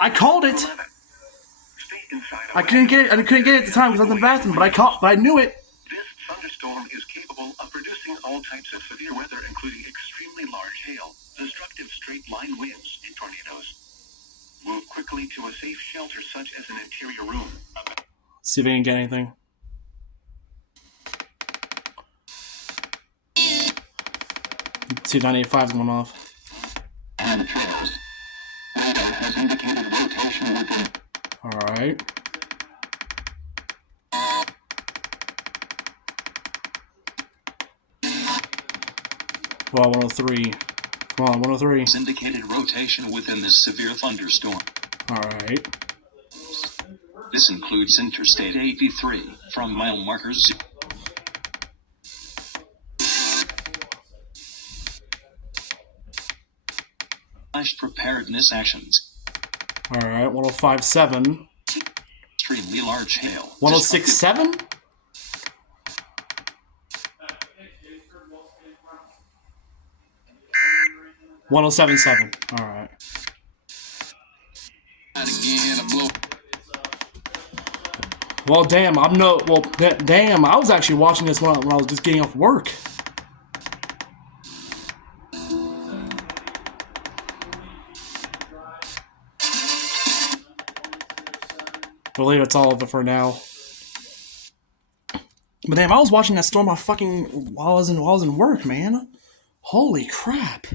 I called it. I couldn't get it. I couldn't get it at the time because I was in the bathroom. But I knew it. This thunderstorm is capable of producing all types of severe weather, including extremely large hail, destructive straight-line winds, and tornadoes. Move quickly to a safe shelter, such as an interior room. See if I can get anything. T-985's going off. And trails. Radar has indicated rotation within. Alright. Well, 103. Come on, 103. Has indicated rotation within this severe thunderstorm. Alright. This includes Interstate 83 from mile markers. Flash preparedness actions. Alright, 105.7. Extremely large hail. 106.7? $107.7. Alright. Well, damn, damn, I was actually watching this when I was just getting off work. I believe that's all of it for now. But damn, I was watching that storm while I was in work, man. Holy crap.